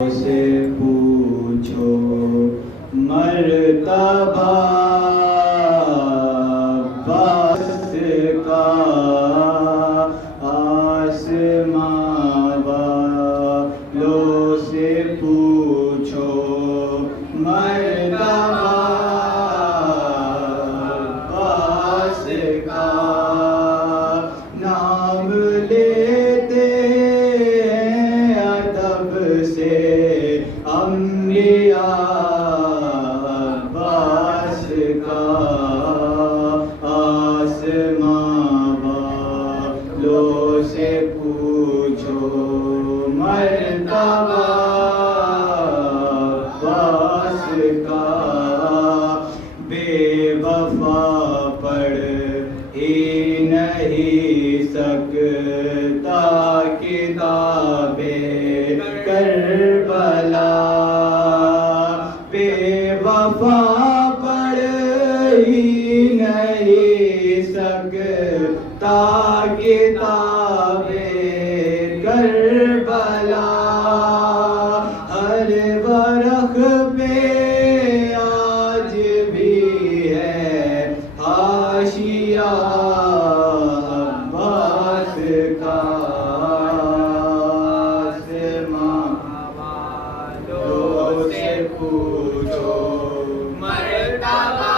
سے پوچھو مرتبہ بس کا آسماں والوں سے پوچھو مرتبہ بس کا نام لیتے ہیں ادب سے انبیاء عباس کا آسماں والوں سے پوچھو مرتبہ عباس کا بے وفا پڑھ ہی نہیں سکتا کتاب کربلا بے وفا پڑھ ہی نہیں سکتا کتاب کربلا ہر ورق پہ آج بھی ہے حاشیہ عباس کا آسماں والوں سے پوچھو مرتبہ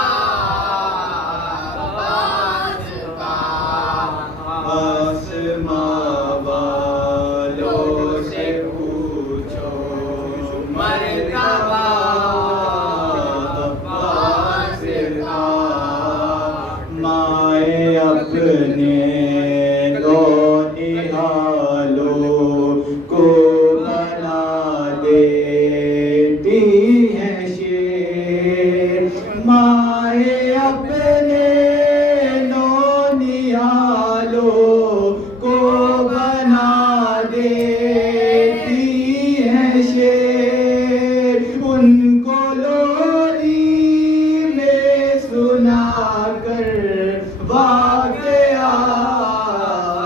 عباس کا آسماں والوں سے پوچھو مرتبہ عباس کا مائے اپنے نونہالوں کو بنا دیتی ہیں شیر مائے اپنے نونہالوں کو بنا دیتی ہیں شیر ان کو لوری میں سنا کر واقعہ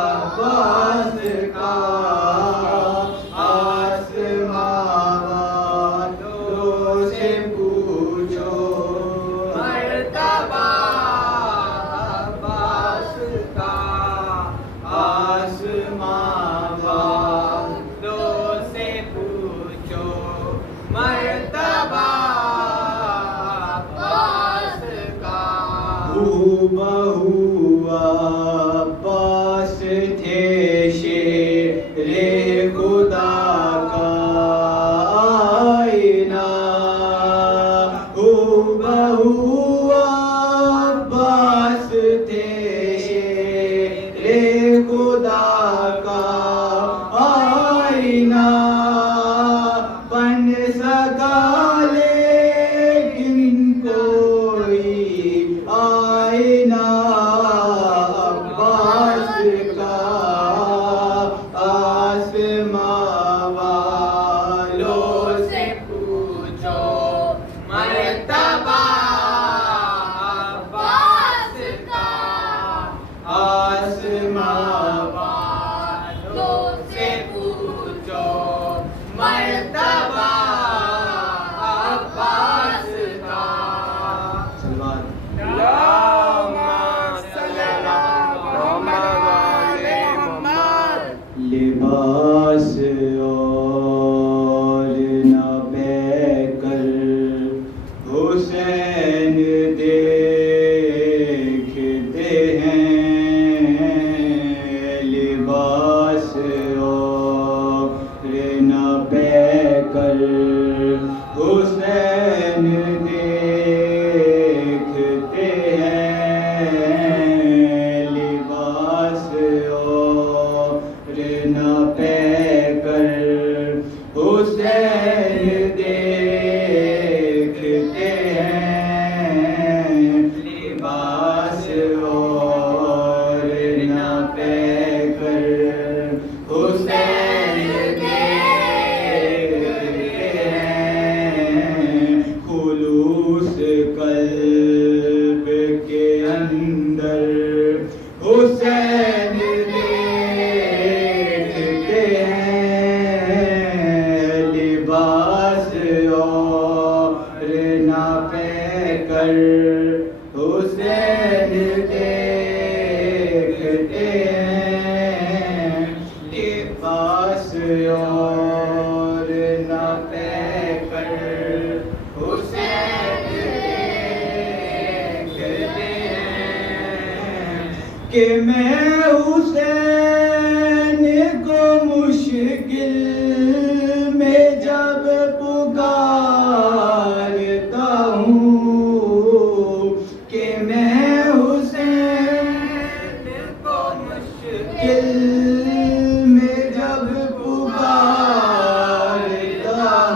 عباس کا آسماں والوں سے پوچھو مرتبہ عباس کا آسماں والوں سے پوچھو مرتبہ عباس کا بہو عباس تھے شیر خدا کا آئینہ بہو عباس تھے شیر خدا کا آئینہ بن سکا لیکن کوئی آئینہ عباس کا آسماں والوں سے پوچھو مرتبہ عباس کا آسماں والوں سے پوچھو مرتبہ عباس کا لباس اور نہ بے کر حسین دیکھتے ہیں لباس اور نہ بے کر حسین دیکھتے ہیں لباس اور نہ پہ کر حسین دیکھتے ہیں لباس اور نہ پہ کر حسین دیکھتے ہیں خلوص قلب کے اندر حسین دیکھتے ہیں لباس کہ میں حسین کو مشکل میں جب پکارتا ہوں، کہ میں حسین کو مشکل میں جب پکارتا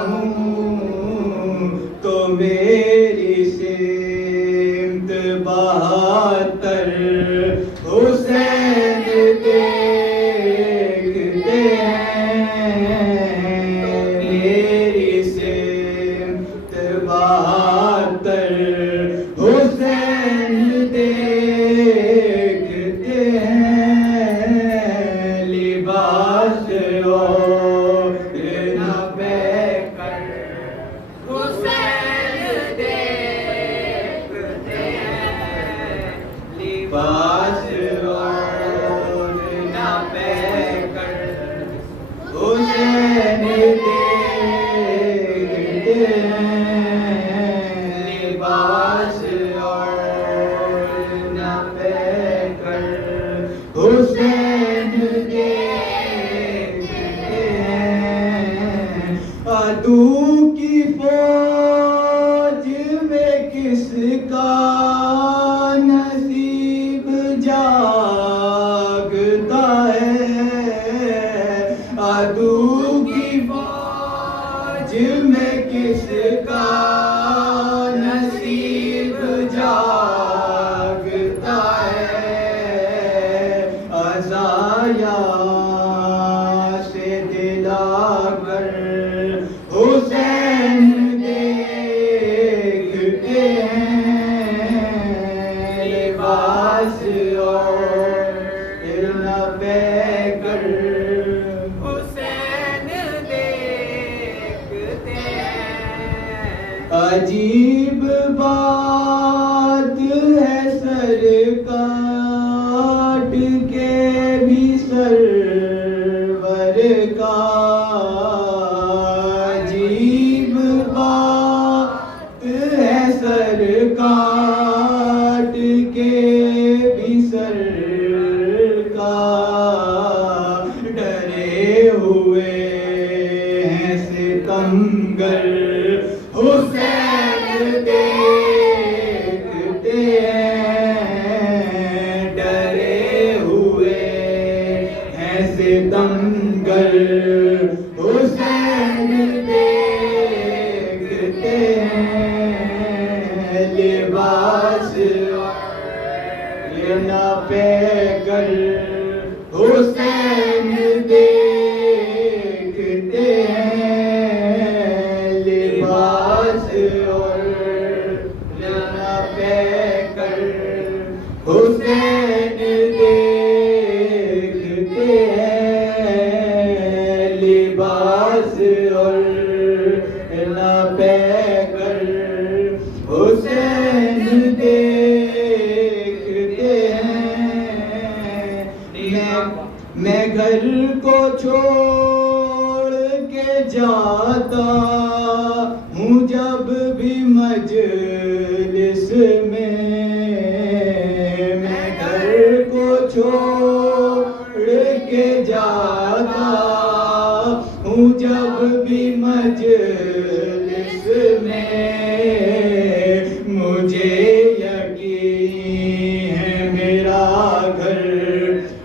ہوں، تو میری سمت 72 حسین دیکھتے ہیں، میری سمت 72 حسین دیکھتے ہیں، لباس اور نہ پہ کر حسین دیکھتے ہیں، لباس اور نہ پہ کر حسین دیکھتے ہیں، لباس اور نہ پہ کر حسین دیکھتے ہیں، عدو کی فوج میں کس کا نصیب جاگتا ہے، عدو کی فوج میں کس کا نصیب جاگتا ہے، عزایا سے دلا کر حسین دیکھتے ہیں، لباس اور نہ پہ کر حسین دیکھتے ہیں، عجیب بات ہے سر کاٹ کے بھی سرور کا، عجیب بات ہے سر کاٹ کے بھی سر کا، ڈرے ہوئے ہیں ستمگر حسین دیکھتے ہیں، ڈرے ہوئے ہیں ستمگر حسین دیکھتے ہیں، لباس نہ پہ کر حسین دیکھتے ہیں، لباس اور نہ پہ کر حسین دیکھتے ہیں، لباس اور نہ پہ کر حسین دیکھتے ہیں، میں گھر کو چھوڑ کے جاتا ہوں جب بھی مجلس میں، میں گھر کو چھوڑ کے جاتا ہوں جب بھی مجلس میں، مجھے یقین ہے میرا گھر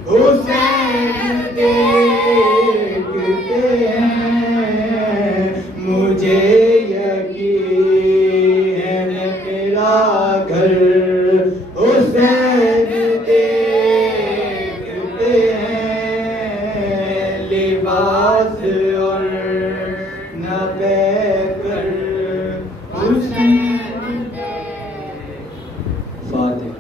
حسین دیکھتے ہیں، مجھے یقین ہے میرا گھر حسین دیکھتے ہیں، لباس اور نہ پہ کر حسین فاتح۔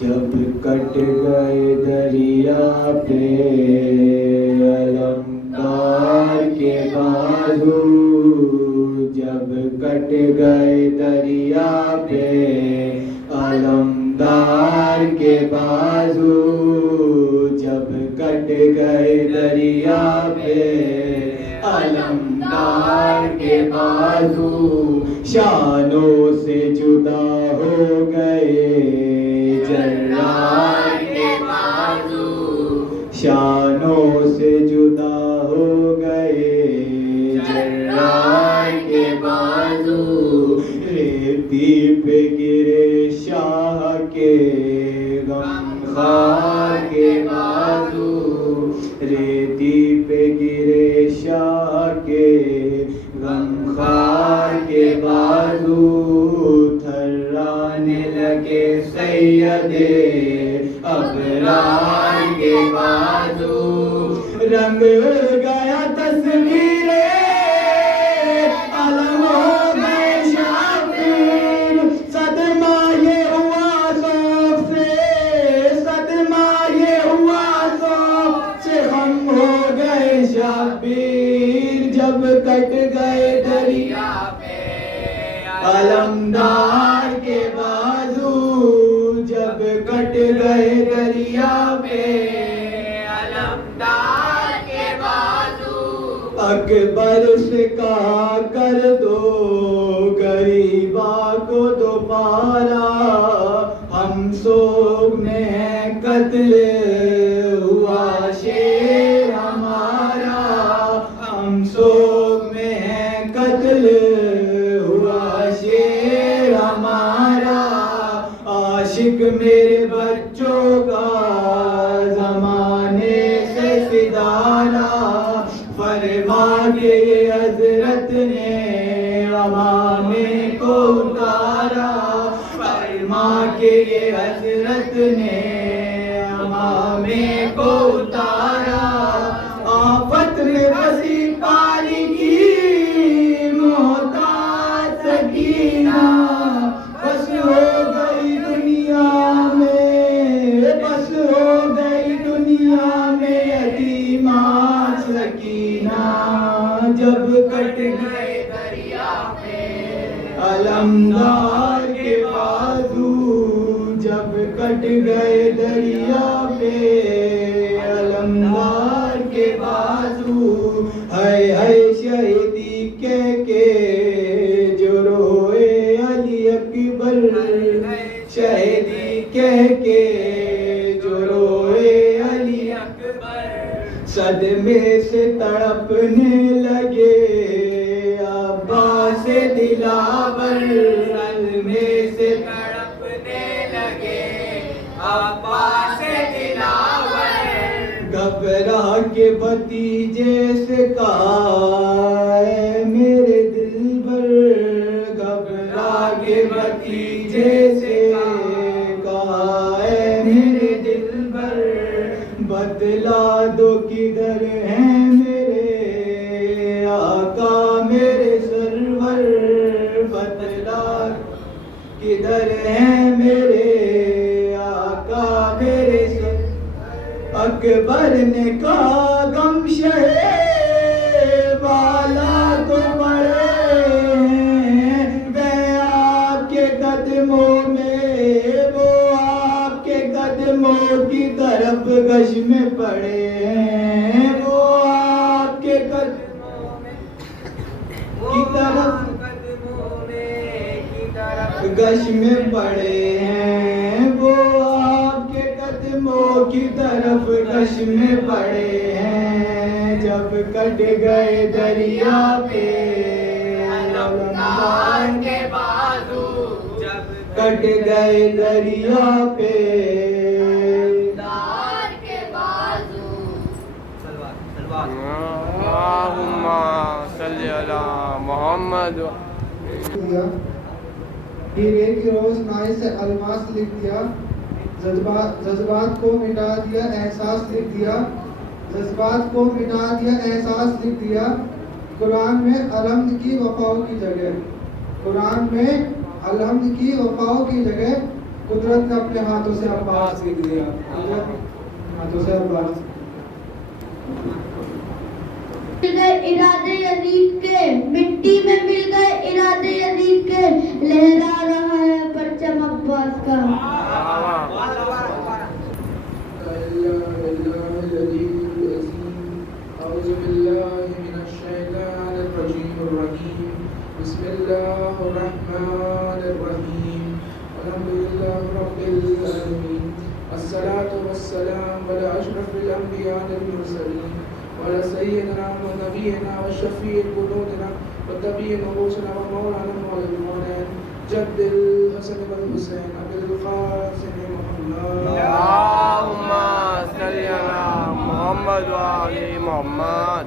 جب کٹ گئے دریا پہ علمدار کے بازو، جب کٹ گئے دریا پہ علمدار علمدار کے بازو شانوں سے جدا ہو گئے جرار کے بازو شانوں سے جدا ہو گئے جرار کے بازو ریتی پہ گرے شاہ کے غمخوار کے بازو ریتی پہ گرے شاہ کے غمخوار کے بازو تھرانے لگے سید ابرار کے بازو رنگ گیا تصویر علم ہو گئے شافیر صدمہ یہ ہوا سوف سے صدمہ یہ ہوا سوف سے ہم ہو گئے شافیر جب کٹ گئے دریا پہ علمدار کے بازو جب کٹ گئے دریا پہ علمدار کے بازو اکبر سے کہا کر دو غریبا کو دوبارہ ہم سوگ میں ہیں قتل ہوا شیر ہمارا ہم سوگ میں ہیں قتل ہوا شیر ہمارا عاشق میرے بچوں کا زمانے سے فدانا فرما کے یہ حضرت نے امامے کو اتارا فرما کے یہ حضرت نے امامے کو اتارا آفت میں بسی پانی کی محتاج سکینہ بس ہو گئی دنیا میں بس ہو گئی دنیا میں یتیمات سکینہ جب کٹ گئے دریا پہ علمدار کے بازو جب کٹ گئے دریا پہ علمدار کے بازو ہے شہیدی کہہ کے جو روئے علی اکبر شہیدی کہہ کے جو روئے علی اکبر صدمے سے تڑپنے لگے عباس دلاور صدمے سے تڑپنے لگے عباس دلاور گھبرا کے بھتیجے سے کہا اے میرے دل بر گھبرا کے بھتیجے سے کہا اے میرے دل بر بتلا دو کدھر ہیں میرے آقا میرے سرور بتلا کدھر ہیں میرے آقا میرے سرور اکبر نے کہا غم شہے والا تو بڑے ہیں وہ آپ کے قدموں میں وہ آپ کے قدموں کی طرف گش میں پڑے ہیں وہ آپ کے قدموں کی طرف گش میں پڑے ہیں وہ آپ کے قدموں کی طرف گش میں پڑے ہیں جب کٹ گئے دریا پہ علمدار کے بازو جب کٹ گئے دریا پہ علمدار کے بازو اللہم صلی علی محمد ہیرے کی روشنائی سے الماس لکھ دیا جذبات کو مٹا دیا احساس لکھ دیا جذبات کو مٹا دیا احساس لکھ دیا قرآن میں الحمد کی وفاؤں کی جگہ قرآن میں الحمد کی وفاؤں کی جگہ قدرت نے اپنے ہاتھوں سے عباس لکھ دیا ہاتھوں سے عباس مل گئے ارادے یزید کے مٹی میں مل گئے ارادے یزید کے لہرا رہا ہے پرچم عباس کا أعوذ بالله من الشيطان الرجيم الرجيم الرحيم بسم الله الرحمن الرحيم الحمد لله رب العالمين الصلاة والسلام على أشرف الأنبياء والمرسلين وعلى سيدنا ونبينا وشفيع قلوبنا وطبيب نفوسنا ومولانا مولانا جد الحسن والحسين أبي القاسم محمد اللهم صل على محمد وعلى محمد.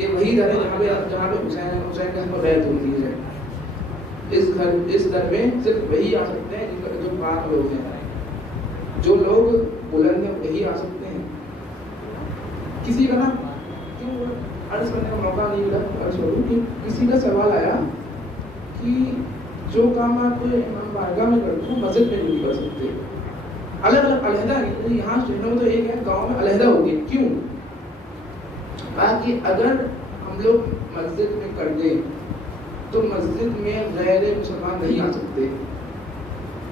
یہ وہی در ہے جہاں پہ حسین کا ہمیں بیعت ہوتی ہے. اس در میں صرف وہی آ سکتے ہیں جو پاک لوگ ہیں. جو لوگ بلند ہیں وہی آ سکتے ہیں. کسی کا نا کیوں عرض کرنے کا موقع نہیں ملا کہ کسی کا سوال آیا کہ جو کام آپ امام بارگاہ میں کرتے ہیں مسجد میں نہیں کر سکتے. الگ الگ علیحدہ یہاں شہروں میں تو ایک ہے, گاؤں میں علیحدہ ہوتی ہے. کیوں؟ باقی اگر ہم لوگ مسجد میں کر دیں تو مسجد میں غیر مسلمان نہیں آ سکتے.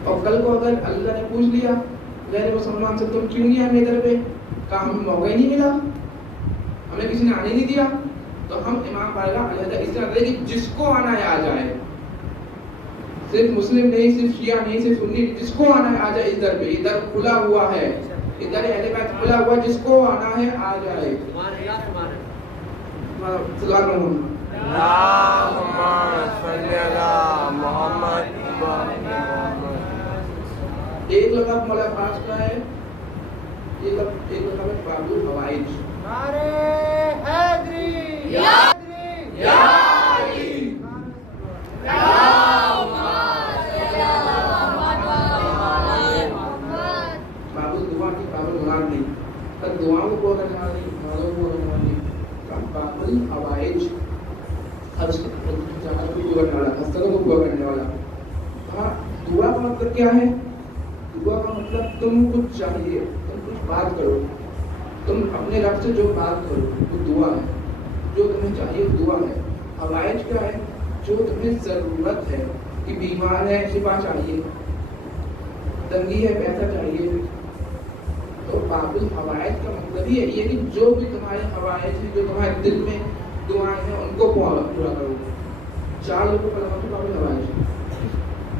اور کل کو اگر اللہ نے پوچھ لیا غیر مسلمان سے تم کیوں نہیں آئے ادھر پہ, کہا ہمیں موقع ہی نہیں ملا, ہمیں کسی نے آنے نہیں دیا, تو ہم امام بارگاہ علیحدہ اس طرح کہ جس کو آنا ہے آ جائے. صرف مسلم نہیں, صرف شیعہ نہیں, صرف سنی, جس کو آنا ہے آ جائے. اس در پہ ادھر کھلا ہوا ہے, ادھر اہل بیت کھلا ہوا, جس کو آنا ہے آ جائے. ایک لقب مولا عباس کا ہے, ایک لقب ہے باب الحوائج. باب الدعا کی باب المراد نہیں, پر دعاؤں کو پورا کرنے والی, مرادوں کو پورا کرنے والی. باب الحوائج حسنوں کو پورا کرنے والا. ہاں, دعا کا مطلب کیا ہے؟ دعا کا مطلب تم کچھ چاہیے, تم کچھ بات کرو, تم اپنے رب سے جو بات کرو وہ دعا ہے. جو تمہیں چاہیے وہ دعا ہے. حوائج کیا ہے؟ جو تمہیں ضرورت ہے, کہ بیمار ہے شفا چاہیے, تنگی ہے پیسہ چاہیے. تو باب الحوائج کا مطلب ہی ہے کہ جو بھی تمہارے حوائج ہیں, جو تمہارے دل میں دعائیں ہیں, ان کو پورا کرو. 4 لوگوں کا نام باب الحوائج.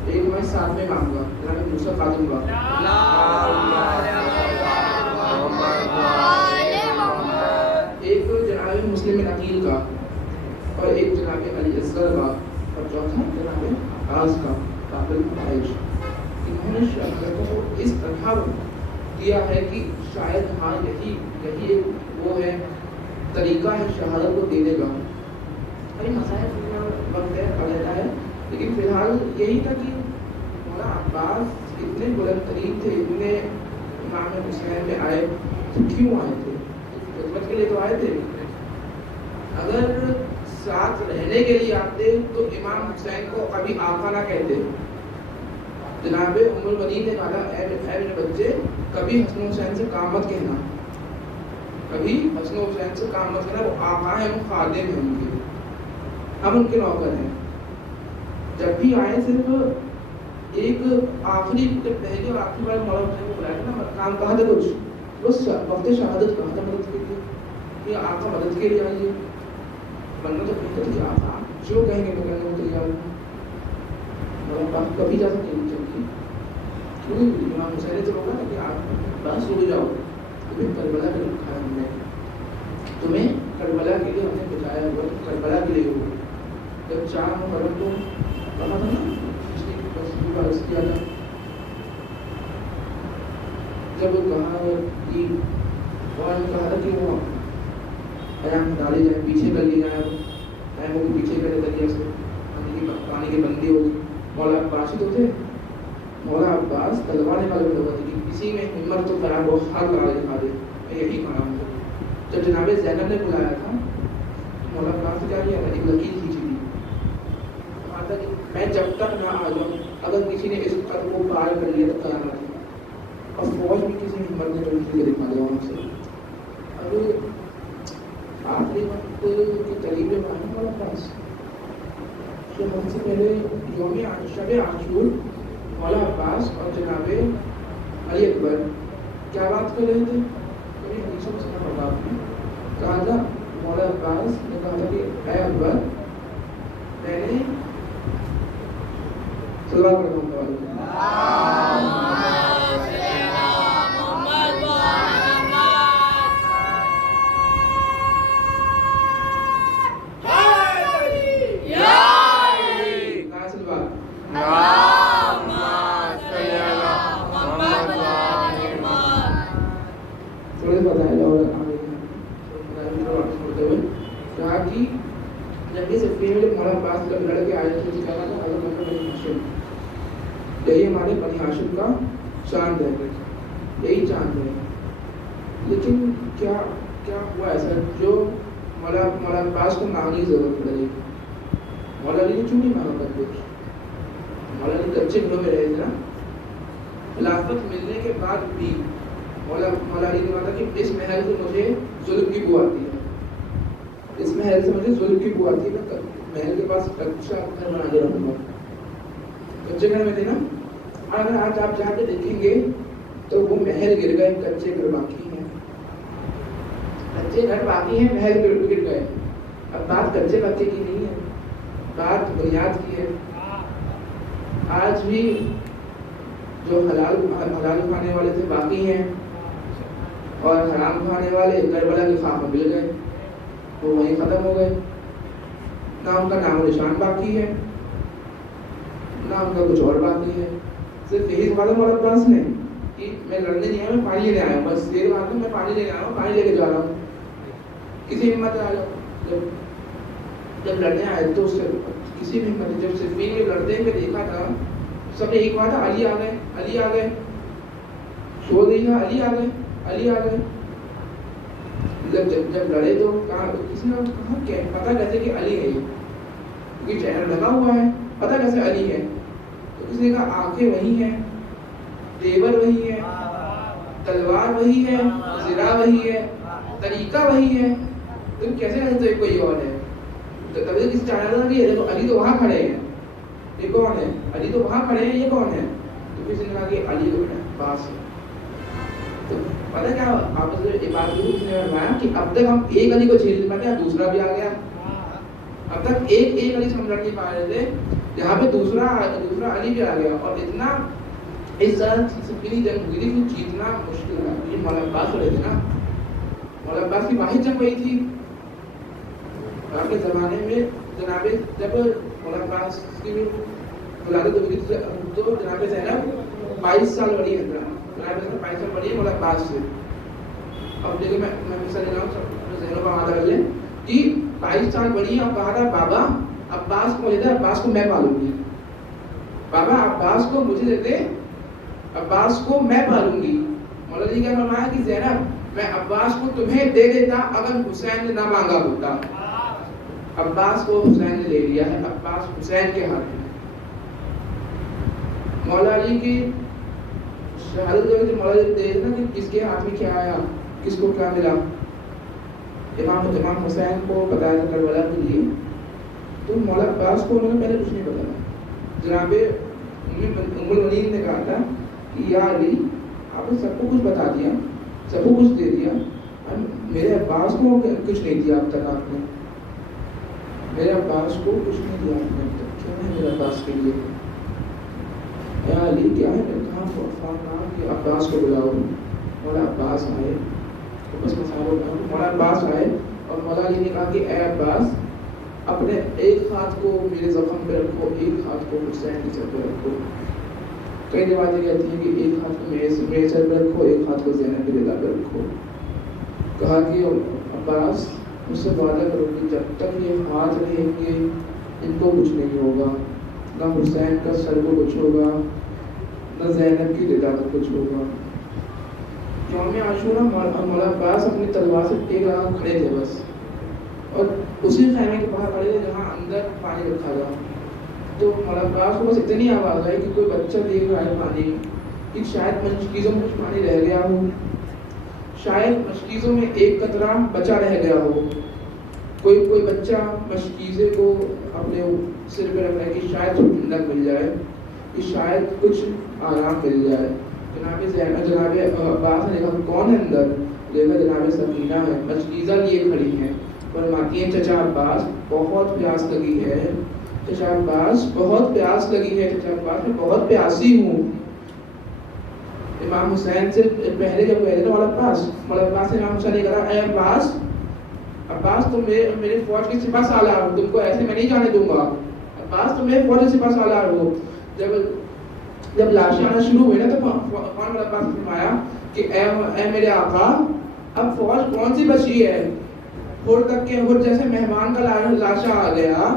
ایک میں ساتھ میں مانگوں گا جناب موسیٰ خاتم کا, ایک جناب مسلم عقیل کا, اور ایک جناب علی اصغر کا, اور چوتھا جناب آز کا. باب الحوائج انہوں نے شہادتوں کو اس طرح دیا ہے کہ شاید ہاں یہی ایک وہ ہے طریقہ ہے شہادت کو دینے کا. مسائل وقت ہے علیحدہ ہے, لیکن فی الحال یہی تھا کہ مولانا عباس اتنے بلند ترین تھے, اتنے امام حسین میں آئے تو کیوں آئے تھے؟ خدمت کے لیے تو آئے تھے. اگر ساتھ رہنے کے لیے آتے تو امام حسین کو کبھی آقا نہ کہتے. جناب ام المؤمنین نے کہا اے میرے بچے, کبھی حسن حسین سے کام مت کہنا, کبھی حسن حسین سے کام مت کہنا, وہ آقا ہیں, وہ خادم ہیں ان کے, ہم ان کے نوکر ہیں. جب بھی آئے صرف ایک آخری پہلے اور آخری بار مولانا حسین کو بلایا نا, کام کہا تھا کچھ, بس وقت شہادت کہا تھا مدد کے لیے, کہ آقا مدد کے لیے آئیے. بننا تو کہتے تھے کہ آقا جو کہیں گے میں کرنے کو تیار ہوں. مولانا کبھی جا سکتے ہیں کیوں امام حسین نے تو روکا تھا کہ آپ بس ہو جاؤ, تمہیں کربلا کے لیے اٹھایا ہم نے, تمہیں کربلا کے لیے ہم نے بچایا ہوا, کربلا کے لیے ہو. جب 4 محرم کو کہا تھا نا, پچھلی بار اس کیا تھا, جب کہا کہ اور کہا تھا کہ وہ ایام ڈالے جائیں, پیچھے کر لیے جائیں, ایاموں کو پیچھے کرے دریا سے, پانی کی بندی ہوگی. مولا عباس تو تھے, مولا عباس تلوانے والے لوگ تھے کہ کسی میں ہمت تو خراب ہو, ہر لڑا دکھا دے, میں یہی کام ہوں. جب جناب زینب نے بلایا تھا, مولا عباس نے کیا کیا تھا, ایک لکیر کھینچی تھی, کہا تھا کہ میں جب تک نہ آ جاؤں, اگر کسی نے اس قدر کو پار کر لیا تو قیامت ہے. اور فوج میں کسی ہمت نے کر دکھا دیا وہاں سے. اب آخری وقت کے قریب میں مولا عباس تو ہم سے پہلے یوم شب عاشور مولا عباس اور جناب علی اکبر کیا بات کر رہے تھے؟ کبھی حدیثوں میں سنا ہوگا آپ نے, کہا تھا مولا عباس نے کہا تھا کہ اے اکبر, میں نے صلوات پڑھتا ہوں جنگی صفین میں جب مولا عباس جب لڑ کے آئے تھے تو کہا تھا حضرت محمد بنی ہاشم، یہی ہمارے بنی ہاشم کا چاند ہے، یہی چاند ہے. لیکن کیا ہوا ایسا جو مولا عباس کو مانگنے کی ضرورت پڑی؟ مولا علی نے کیوں نہیں مانگا کچھ؟ مولا علی کچے گھروں میں رہے تھے نا. خلافت ملنے کے بعد بھی مولا علی نے کہا کہ اس محل سے مجھے ظلم کی بو آتی ہے، اس محل سے مجھے ظلم کی بو آتی ہے، میں محل کے پاس اچھا گھر بنا کے رہوں گا. کچے گھر میں تھے نا. اور اگر آج آپ جا کے دیکھیں گے تو وہ محل گر گئے، کچے گھر باقی ہیں، کچے گھر باقی ہیں، محل گر گئے. اب بات کچے پکے کی نہیں ہے، بات بنیاد کی ہے. آج بھی جو حلال کھانے والے تھے باقی ہیں، اور حرام کھانے والے کربلا کے خاک میں مل گئے، وہ وہیں ختم ہو گئے. نہ ان کا نام و نشان باقی ہے، نہ ان کا کچھ اور باقی ہے. صرف یہی سوال ہے مولا عباس نے کہ میں لڑنے نہیں آیا، میں پانی لینے آیا ہوں، بس یہ بات ہے، میں پانی لینے آیا ہوں، پانی لے کے جا رہا ہوں. کسی ہمت آیا جب لڑنے آئے تو کسی بھی ہمت، جب صفین میں لڑتے ہوئے دیکھا تھا سب نے ایک بات ہے، علی آ گئے، علی آ گئے، شور دیا علی آ گئے، علی آ گئے. جب لڑے تو کسی نے کہا کہ پتہ کیسے کہ علی ہے یہ، کیونکہ چہرہ لگا ہوا ہے، پتہ کیسے علی ہے؟ تو کسی نے کہا آنکھیں وہی ہیں، تیور وہی ہے، تلوار وہی ہے، زرہ وہی ہے، طریقہ وہی ہے، تم کیسے کہتے ہو کوئی اور ہے؟ تو تبھی کسی چاہتا تھا کہ یہ دیکھو علی تو وہاں کھڑے ہیں، یہ کون ہے؟ علی تو وہاں کھڑے ہیں، یہ کون ہے؟ تو کسی نے کہا کہ علی تو عباس ہے. تو پتہ کیا آپ نے ایک بات کسی نے فرمایا کہ اب تک ہم ایک علی کو جھیل نہیں پاتے، دوسرا بھی آ گیا. اب تک ایک علی سے ہم لڑ نہیں پا رہے تھے، یہاں پہ دوسرا علی بھی آ گیا. اور اتنا اس طرح سپیلی جنگ ہوئی تھی کہ جیتنا مشکل ہے. یہ مولا عباس لڑے تھے نا، مولا عباس کی واحد جنگ وہی تھی. آپ کے زمانے میں جناب جب مولا عباس کی ولادت ہوئی تھی تو جناب زینب 22 سال بڑی ہے، جناب زینب 22 سال بڑی ہے مولا عباس سے. اب دیکھیں میں مثال لے رہا ہوں ذہنوں کا آدھا کر لیں کہ 22 سال بڑی ہے. اور کہا تھا بابا عباس کو مجھے دے، عباس کو میں پالوں گی. بابا عباس کو مجھے دے دے، عباس کو میں پالوں گی. مولا جی کیا فرمایا کہ زینب میں عباس کو تمہیں دے دیتا اگر حسین نے نہ مانگا ہوتا. عباس کو حسین نے لے لیا ہے، عباس حسین کے ہاتھ میں. مولا علی کی شہادت جو مولا علی دیکھنا کہ کس کے ہاتھ میں کیا آیا، کس کو کیا ملا. امام حسین کو بتایا تھا کربلا کے لیے، تو مولا عباس کو انہوں نے پہلے کچھ نہیں بتایا. جناب ام المؤمنین نے کہا تھا کہ یا علی آپ نے سب کو کچھ بتا دیا، سب کو کچھ دے دیا، میرے عباس کو کچھ نہیں دیا اب تک. آپ نے میرے عباس کو کچھ نہیں دیا آپ نے اب تک، کیوں ہے میرے عباس کے لیے؟ یا علی کیا ہے؟ میں کہاں فرمایا کہ عباس کو بلاؤ. مولا عباس آئے، بس مولا عباس آئے اور مولا علی نے کہا کہ اے عباس اپنے ایک ہاتھ کو میرے زخم پہ رکھو، ایک ہاتھ کو حسین کے سر پہ رکھو. کئی روایتیں کہتی ہیں کہ ایک ہاتھ کو میرے سر پہ رکھو، ایک ہاتھ کو زینب کے دلا پہ رکھو. کہا کہ عباس مجھ سے وعدہ کرو کہ جب تک یہ ہاتھ رہیں گے ان کو کچھ نہیں ہوگا، نہ حسین کا سر کو کچھ ہوگا، نہ زینب کی دلا کو کچھ ہوگا. یوم عاشورہ مولا عباس اپنی تلوار سے ٹیک لگا کھڑے تھے بس، اور اسی خیمے کے باہر کھڑے تھے جہاں اندر پانی رکھا تھا. تو مولا عباس کو بس اتنی آواز آئی کہ کوئی بچہ دیکھ رہا ہے پانی، کہ شاید مشکیزوں میں کچھ پانی رہ گیا ہو، شاید مشکیزوں میں ایک قطرہ بچا رہ گیا ہو. کوئی بچہ مشکیزے کو اپنے سر پہ رکھ رہا ہے کہ شاید ٹھنڈک مل جائے، کہ شاید کچھ آرام مل جائے. جناب عباس نے دیکھا کون ہے اندر، دیکھا جناب سکینہ ہے، مشکیزہ لیے کھڑی ہیں. فرماتی ہیں چچا عباس بہت پیاس لگی ہے، چچا عباس بہت پیاس لگی ہے، چچا عباس میں بہت پیاسی ہوں. امام حسین سے پہلے جب گئے تھے مولا عباس نے امام حسین نے کہا اے عباس تم میرے فوج کی سپہ سالار ہو، تم کو ایسے میں نہیں جانے دوں گا. عباس تم میرے فوج کی سپہ سالار ہو. جب لاشیں آنا شروع ہوئی نا تو مولا عباس نے فرمایا کہ اے میرے آقا اب فوج کون سی بچی ہے؟ خود تک کے خود جیسے مہمان کا لاشا آ گیا،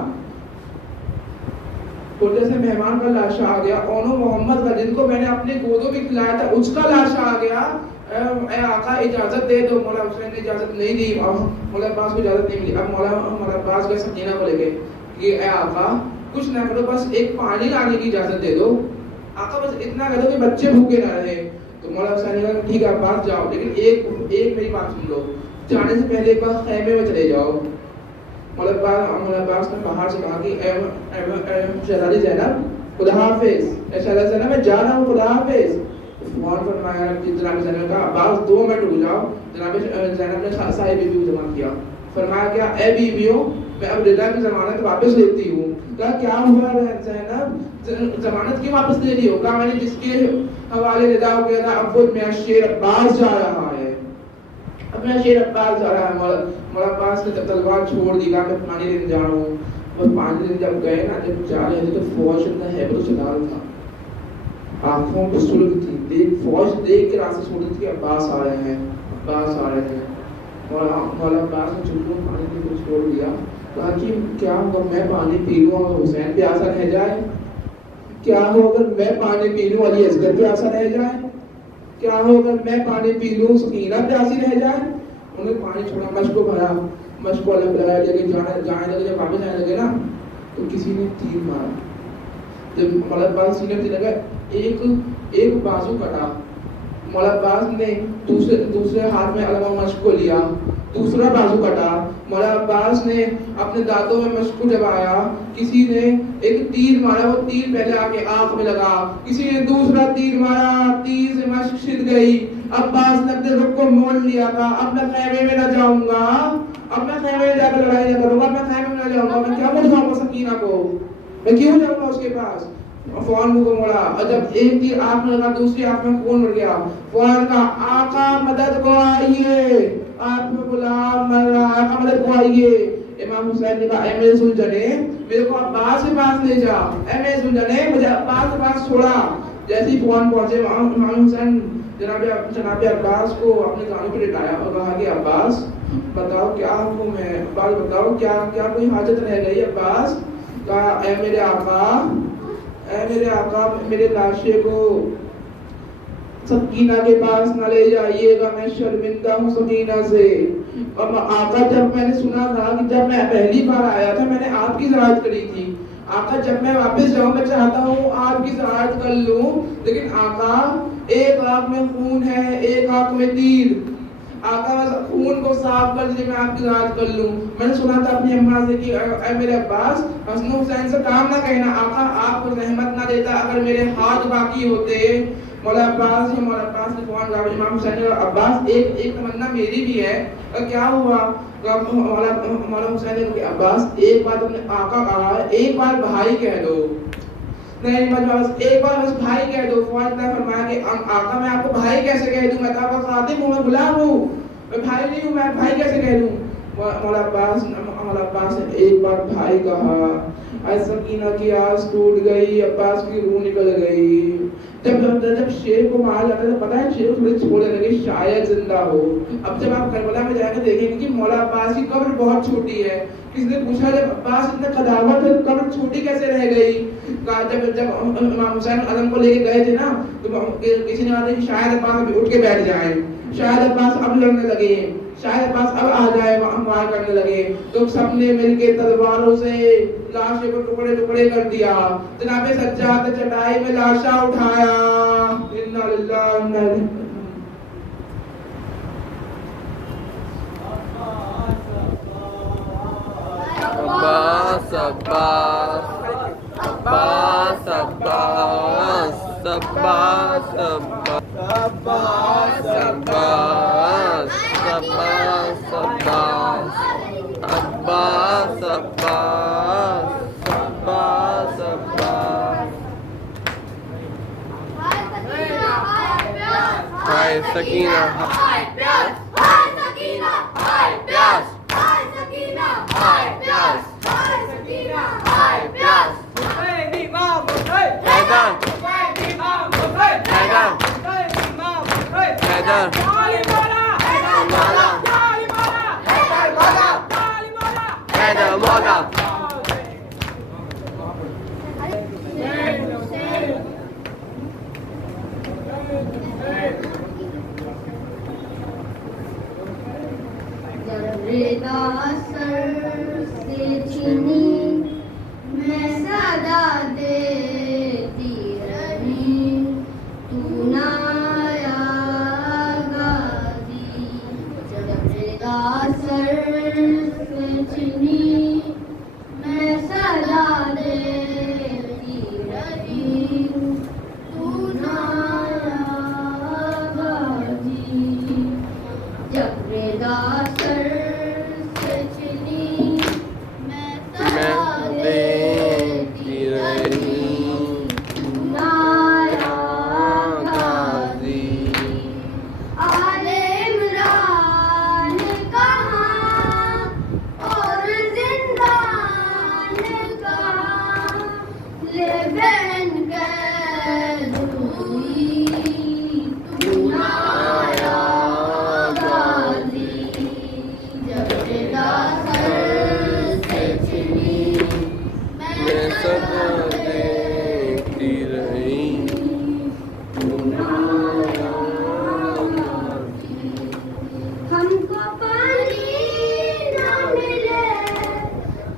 خود جیسے مہمان کا لاشا آ گیا، اونو محمد کا جن کو میں نے اپنے گودوں میں کھلایا تھا اس کا لاشا آ گیا، اے آقا اجازت دے دو۔ مولا حسین نے اجازت نہیں دی، مولا عباس کو اجازت نہیں ملی۔ اب مولا عباس کے سکینہ کو لے کے کہ اے آقا کچھ نہ کرو، بس ایک پانی لانے کی اجازت دے دو، آقا بس اتنا کہہ دو کہ بچے بھوکے نہ رہے۔ تو مولا حسین نے کہا ٹھیک ہے عباس جاؤ، لیکن ایک میری بات سن لو، جانے سے پہلے ایک بار خیمے میں چلے جاؤ۔ مولا عباس نے باہر سے کہا کہ اے شہزادی زینب خدا حافظ، اے شہزادی زینب میں جا رہا ہوں، خدا حافظ۔ فوراً فرمایا جناب زینب نے کہا عباس 2 منٹ رک جاؤ۔ جناب زینب نے ساری بیوی کو جمع کیا، فرمایا کیا اے بیویوں میں اب رضا کی ضمانت واپس لیتی ہوں۔ کہا کیا ہوا زینب، ضمانت کیوں واپس لے رہی ہو؟ کہا میں نے جس کے حوالے رضا ہو گیا تھا اب وہ میرا شیر عباس جا رہا ہے، اب میرا شیر عباس جا رہا ہے۔ مولا عباس نے تلوار چھوڑ دی، کہا میں پانی لینے جا رہا ہوں۔ وہ پانی لینے جب گئے نا، جب جا رہے تھے تو فوج اندر ہے وہ چلال تھا، آنکھوں پہ سلگ تھی، فوج دیکھ کے راستے چھوڑ دی تھی کہ عباس آ رہے ہیں، عباس آ رہے ہیں۔ مولا عباس نے چلو پانی پی کو چھوڑ دیا، کہا کہ کیا ہوگا میں پانی پی لوں اور حسین پیاسا رہ جائے، کیا ہو اگر میں پانی پی لوں علی اصغر پیاسا رہ جائے، کیا ہو اگر میں پانی پی لوں سکینہ پیاسی رہ جائے۔ انہوں نے پانی چھوڑا، مشک کو بھرا، مشک کو الگ لگایا، لے کے جانے لگے، جب واپس آنے لگے نا تو کسی نے تیر مارا۔ جب مولا عباس سینے میں لگا ایک بازو کٹا، مولا عباس نے دوسرے ہاتھ میں علم مشک کو لیا، دوسرا بازو کٹا، مولا عباس نے اپنے دانتوں میں مشک کو دبایا، کسی نے ایک تیر مارا، وہ تیر پہلے آ کے آنکھ میں لگا، کسی نے دوسرا تیر مارا، تیر سے مشک چھٹ گئی۔ عباس نے اپنے رخ کو موڑ لیا تھا، اب میں خیمے میں نہ جاؤں گا، اب میں خیمے میں جا کر لڑائی نہ کروں گا، میں خیمے میں نہ جاؤں گا، میں کیا بجھاؤں گا سکینہ کو، میں کیوں جاؤں گا اس کے پاس۔ فوراً منہ کو موڑا، اور جب ایک تیر آنکھ میں لگا دوسری آنکھ میں خون اڑ گیا، فوراً کہا آقا مدد کو آئیے، آنکھ میں غلام مر رہا ہے، آقا مدد کو آئیے۔ امام حسین نے کہا اے میرے سلجنے میرے کو عباس کے پاس لے جا، اے میرے سلجنے مجھے عباس کے پاس چھوڑا۔ جیسے ہی فوراً پہنچے امام حسین جناب عباس کو اپنے کانوں پہ لٹایا اور کہا کہ عباس بتاؤ کیا حکم ہے، عباس بتاؤ کیا کوئی حاجت رہ گئی؟ عباس کہا اے میرے آقا میرے لاشے کو سکینہ کے پاس نہ لے جائیے گا، میں شرمندہ ہوں سکینہ سے۔ اور آقا جب میں نے سنا تھا کہ جب میں پہلی بار آیا تھا میں نے آپ کی زیارت کری تھی، آقا جب میں واپس جاؤں میں چاہتا ہوں آپ کی زیارت کر لوں، لیکن آقا ایک آنکھ میں خون ہے ایک آنکھ میں تیر، آقا بس خون کو صاف کر دیجیے میں آپ کی زیارت کر لوں۔ میں نے سنا تھا اپنی اماں سے کہ اے میرے عباس حسن حسین سے کام نہ کہنا، آقا آپ کو رحمت نہ دیتا اگر میرے ہاتھ باقی ہوتے۔ مولا عباس نے فوراً کہا امام حسین نے عباس ایک تمنا میری بھی ہے، کیا ہوا؟ مولا حسین نے کہا عباس ایک بار تم نے آقا کہا ہے ایک بار بھائی کہہ دو، نہیں بس ایک بار بس بھائی کہہ دو۔ فوراً نے فرمایا کہ آقا میں آپ کو بھائی کیسے کہہ دوں، میں تو آپ کا خادم ہوں، میں غلام ہوں، میں بھائی نہیں ہوں، میں بھائی کیسے کہہ دوں؟ مولا عباس نے ایک بار بھائی کہا، سکینہ کی آس ٹوٹ گئی، عباس کی روح نکل گئی۔ جب شیر کو مارا جاتا ہے تو پتہ ہے شیر تھوڑے چھوڑنے لگے شاید زندہ ہو۔ اب جب آپ کربلا میں جائیں گے دیکھیں گے کہ مولا عباس کی قبر بہت چھوٹی ہے۔ کسی نے پوچھا جب عباس اتنا قداوت ہے تو قبر چھوٹی کیسے رہ گئی؟ جب امام حسین عالم کو لے کے گئے تھے نا تو کسی نے کہا کہ شاید عباس ابھی اٹھ کے بیٹھ جائیں، شاید عباس اب لڑنے لگے، شاید عباس اب آ جائے وار کرنے لگے، تو سب نے مل کے تلواروں سے لاشے کو ٹکڑے ٹکڑے کر دیا۔ جناب سجاد چٹائی میں لاشا اٹھایا، انا للہ انا الیہ۔ عباس عباس عباس عباس عباس عباس عباس عباس عباس عباس عباس ہائے سکینہ ہائے پیاس، ہائے سکینہ ہائے پیاس، ہائے سکینہ ہائے پیاس، ہائے سکینہ ہائے پیاس۔ حسین امام حسین حیدر، حسین امام حسین حیدر، حسین امام حسین حیدر، علی مولا حیدر مولا، علی مولا حیدر مولا۔ مولا جب رضا سر سے چھنی میں صدا دیتی رہی تو نہ آیا غازی جب رضا سر سے چھنی میں صدا دیتی رہی تو نہ آیا غازی جب رضا سر سے چلی میں صدا دیتی رہی نایا غازی آل عمران کہاں اور زندان کہاں لے بہن قید ہوئی تو نہ آیا غازی جب رضا سر سے چلی میں صدا دیتی رہی ہم کو پانی نہ ملے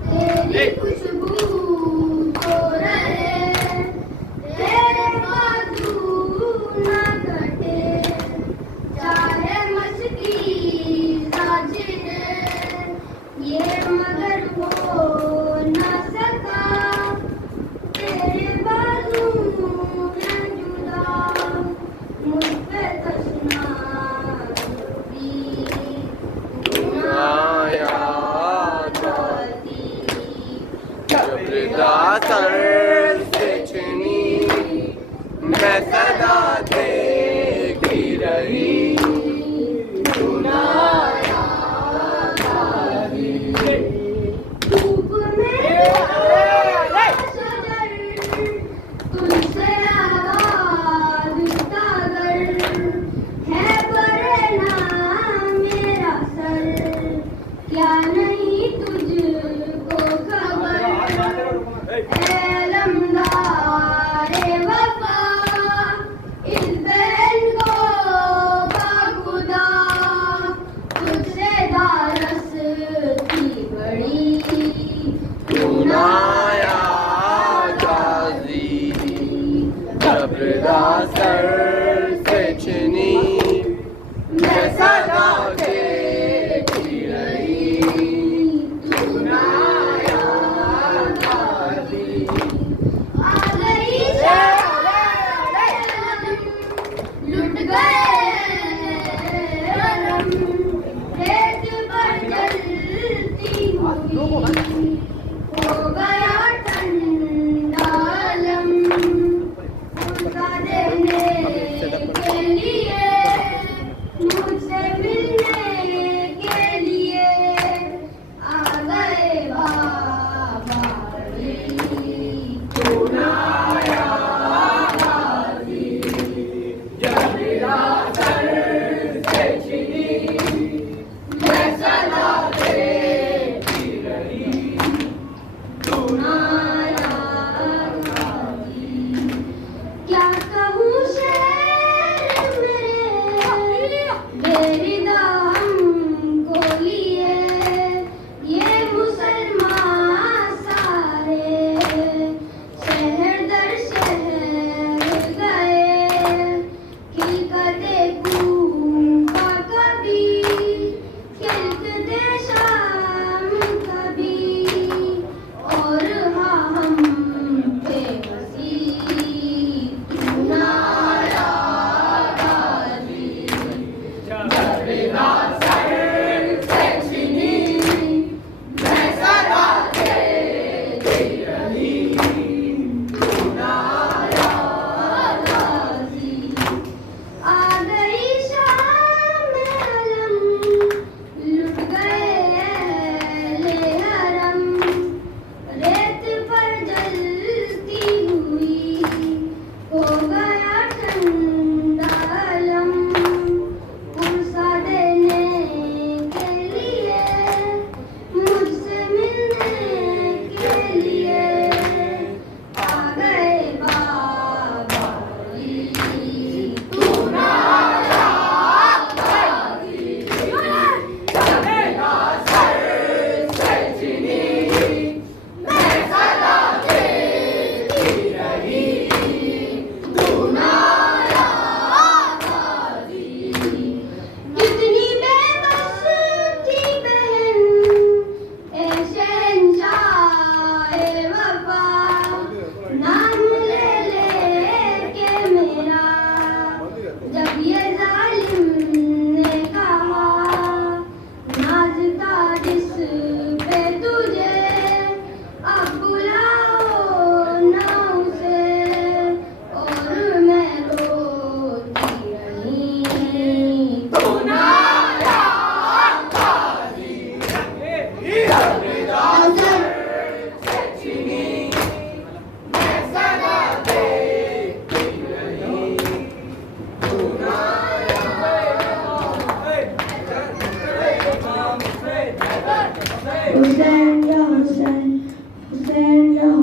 تیری خوشبو تو رہے تیرے بازو نہ کٹے چاہے مشکی ساجدے یہ مگر ہو نہ سکا تیرے بازو میں جدا مجھ پہ تشنا آیا جب رضا سر سے چھنی میں صدا دیتی رہی دھوپ میں شجر تجھ سے آواز ساگر ہے برنا میرا سر کیا نہیں تجھ کو خبر اے علمدار وفا اس بہن کو خدا تجھ سے دارس تھی بڑی تو نہ آیا غازی جب رضا سر سے چھنی میں صدا دیتی رہی تو نہ آیا غازی آ گئی لٹ گئے علم ریت پر جلتی ہوئی ہو گیا ٹھنڈا علم ان کا دینے کے لیے مجھ سے ملنے کے لیے آ گئے بابا تو نہ آیا غازی جب رضا سر سے چھنی میں صدا دیتی رہی تو نہ آیا غازی کیا کہوں شعر میرے میری دام کو لیے یہ مسلمان سارے شہر در شہر گئے کھلکتے کوفہ کبھی کھلکتے شام کبھی اور ہاں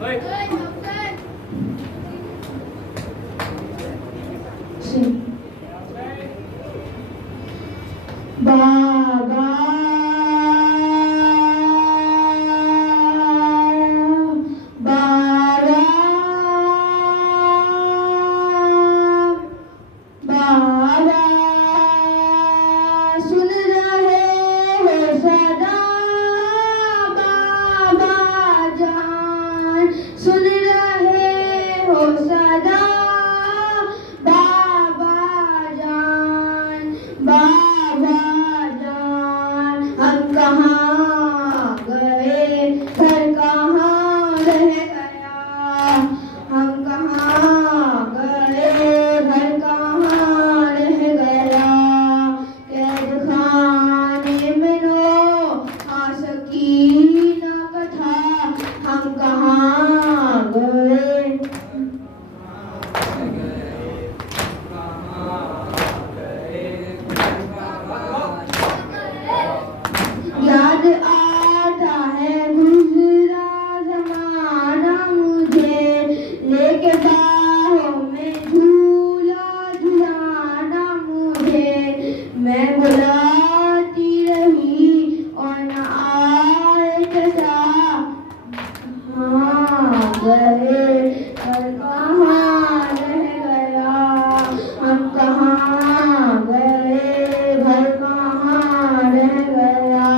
Wait. بابا بابا بابا سن رہے ہو صدا بابا جان سن رہے ہو صدا بابا جان بابا جان ہم کہاں گئے گھر کہاں رہ گیا ہم کہاں گئے گھر کہاں رہ گیا قید خانے میں نوحہ سکینہ کا تھا ہم کہاں گئے یاد آتا ہے گزرا زمانہ مجھے لے کے باہوں میں جھولا جھلانا مجھے میں بلاتی رہی اور نہ آئے جزا ہاں گئے گھر کہاں رہ گیا ہم کہاں گئے گھر کہاں رہ گیا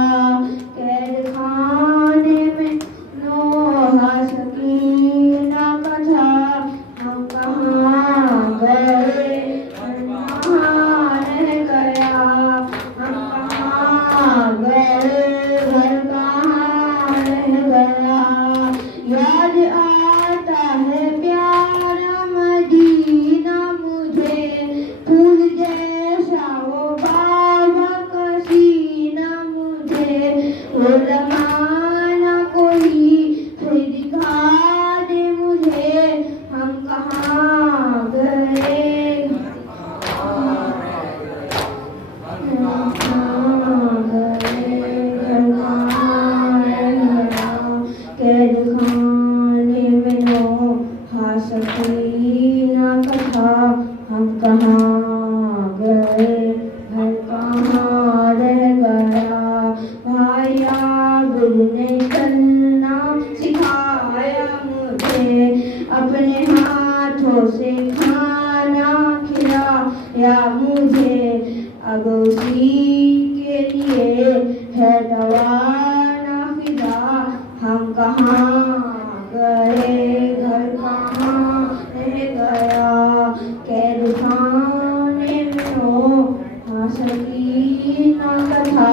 قید خانے میں نوحہ سکینہ کا تھا ہم کہاں گئے گھر کہاں رہ گیا ہم کہاں گئے گھر کہاں رہ گیا یاد آتا ہے پیارا مدینہ مجھے پھول جیسا وہ بابا کا سینہ مجھے وہ زمانہ کوئی پھر دکھا دے مجھے ہم کہاں گئے قید خانے میں نوحہ سکینہ کا تھا ہم کہاں گئے گھر کہاں رہ گیا بھائی عابد نے چلنا سکھایا مجھے اپنے ہاتھوں سے کھانا کھلایا مجھے اب اسی کے لیے ہے روانہ فدا ہم کہاں گئے گھر کہاں رہ گیا قید خانے میں نوحہ سکینہ کا تھا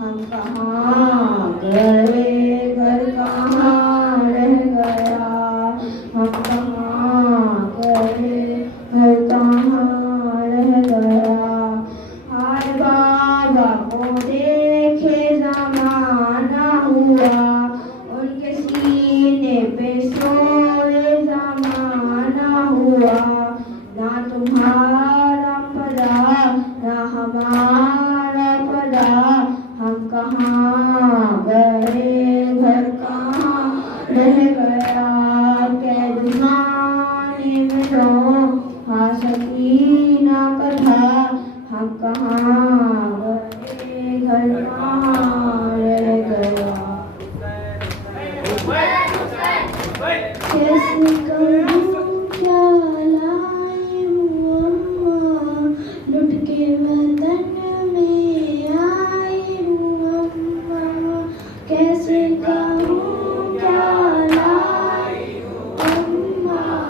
ہم کہاں گئے گھر کہاں رہ گیا ہم کہاں گئے گھر کہاں رہ گیا ہائے بابا کو دیکھے زمانہ ہوا ان کے سینے پہ سوئے زمانہ ہوا نہ تمہارا پدا نہ ہمارا پدا ہم کہاں گئے گھر کہاں رہ گیا قید خانے میں نوحہ سکینہ کا تھا ہم کہاں گئے گھر کہاں رہ گیا کیسے کروں کیا لائی ہوں اماں لٹ کے وطن میں آئی ہوں اماں کیسے کروں کیا لائی ہوں اماں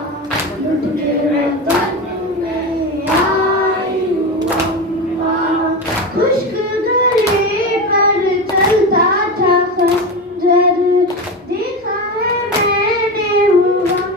لٹ کے وطن میں آئی ہوں اماں خشک گلے پر چلتا تھا خنجر دیکھا ہے میں نے وہ غم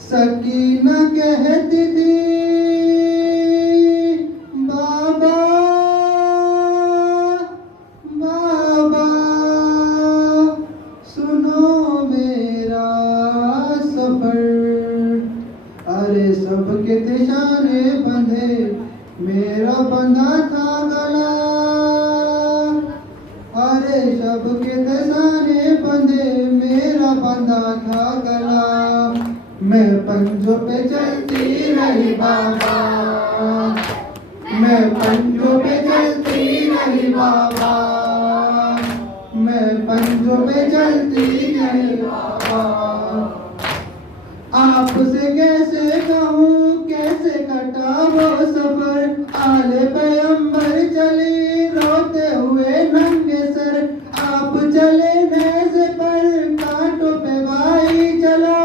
سکینہ کہتی تھی بابا بابا سنو میرا سفر. ارے سب کے تشانے بندھے میرا بندھا تھا گلا. ارے سب کے تشانے بندھے میرا بندھا تھا گلا. میں پنجوں پہ چلتی رہی بابا. میں پنجوں پہ چلتی رہی بابا. میں پنجوں پہ چلتی رہی بابا. آپ سے کیسے کہوں کیسے کٹا وہ سفر. آل پیغمبر چلی روتے ہوئے ننگے سر. آپ چلے نیز پر کانٹوں پہ بھائی چلا.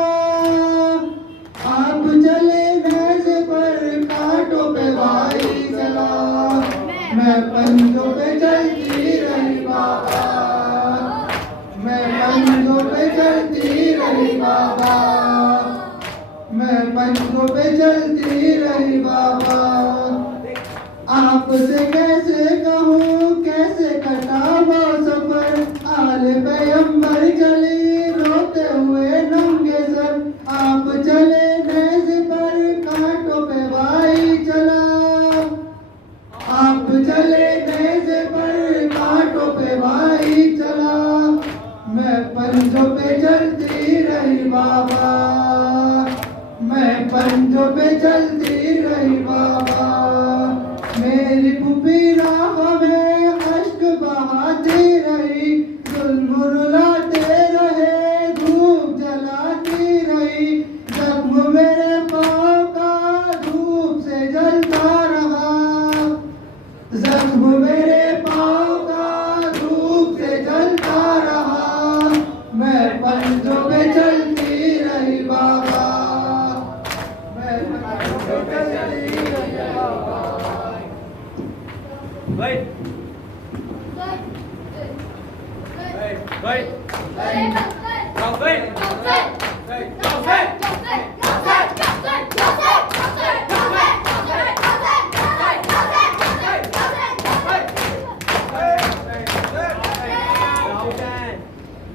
آپ چلے نیز پر کانٹوں پہ بھائی چلا. میں پنجوں پہ چلتی رہی بابا. میں پنجوں پہ چلتی رہی بابا. میں پنجوں پہ چلتی رہی بابا. آپ سے کیسے کہوں کیسے کٹا وہ سفر. آل پیغمبر چلی روتے ہوئے ننگے سر. آپ چلے نیز پر کانٹوں پہ بھائی چلا. آپ چلے نیز پر کانٹوں پہ بھائی چلا. میں پنجوں پہ چلتی رہی بابا. میں پنجوں پہ چلتی رہی بابا. میری پھوپھی راہ میں اشک بہاتی رہی. ظلم رلاتے رہے دھوپ جلاتی رہی. زخم میرے پاؤں کا دھوپ سے جلتا رہا. زخم میرے پاؤں کا دھوپ سے جلتا رہا. میں پنجوں پہ چلتی رہی بابا. میں پنجوں پہ چلتی رہی بابا.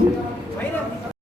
شکریہ